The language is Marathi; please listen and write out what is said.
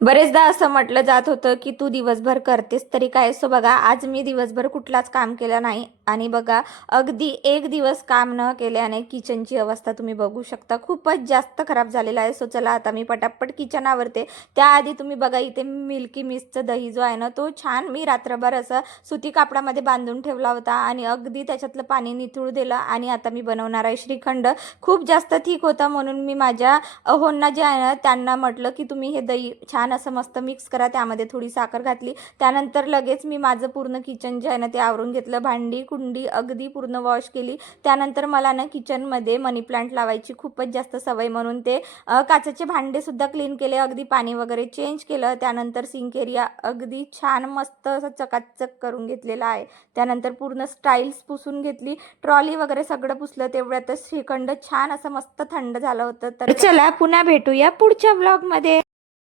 बरेचदा असं म्हटलं जात होतं की तू दिवसभर करतेस तरी काय. सो बघा, आज मी दिवसभर कुठलाच काम केलं नाही आणि बघा, अगदी एक दिवस काम न केल्याने किचनची अवस्था तुम्ही बघू शकता, खूपच जास्त खराब झालेला आहे. सो चला आता मी पटापट किचन आवरते. त्याआधी तुम्ही बघा, इथे मिल्की मिस्टचं दही जो आहे ना, तो छान मी रात्रभर असं सुती कापडामध्ये बांधून ठेवला होता आणि अगदी त्याच्यातलं पाणी निथळू दिलं आणि आता मी बनवणार आहे श्रीखंड. खूप जास्त ठीक होता म्हणून मी माझ्या अहोंना जे आहे ना त्यांना म्हटलं की तुम्ही हे दही छान असं मस्त मिक्स करा. त्यामध्ये थोडी साखर घातली. त्यानंतर लगेच मी माझं पूर्ण किचन जे आहे ना ते आवरून घेतलं. भांडी कुंडी अगदी पूर्ण वॉश केली. त्यानंतर मला ना किचनमध्ये मनी प्लांट लावायची खूपच जास्त सवय म्हणून ते काचेचे भांडे सुद्धा क्लीन केले. अगदी पाणी वगैरे चेंज केलं. त्यानंतर सिंक एरिया अगदी छान मस्त असं चकाचक करून घेतलेला आहे. त्यानंतर पूर्ण स्टाईल्स पुसून घेतली. ट्रॉली वगैरे सगळं पुसलं. तेवढ्यातच श्रीखंड छान असं मस्त थंड झालं होतं. तर चला पुन्हा भेटूया पुढच्या व्लॉगमध्ये.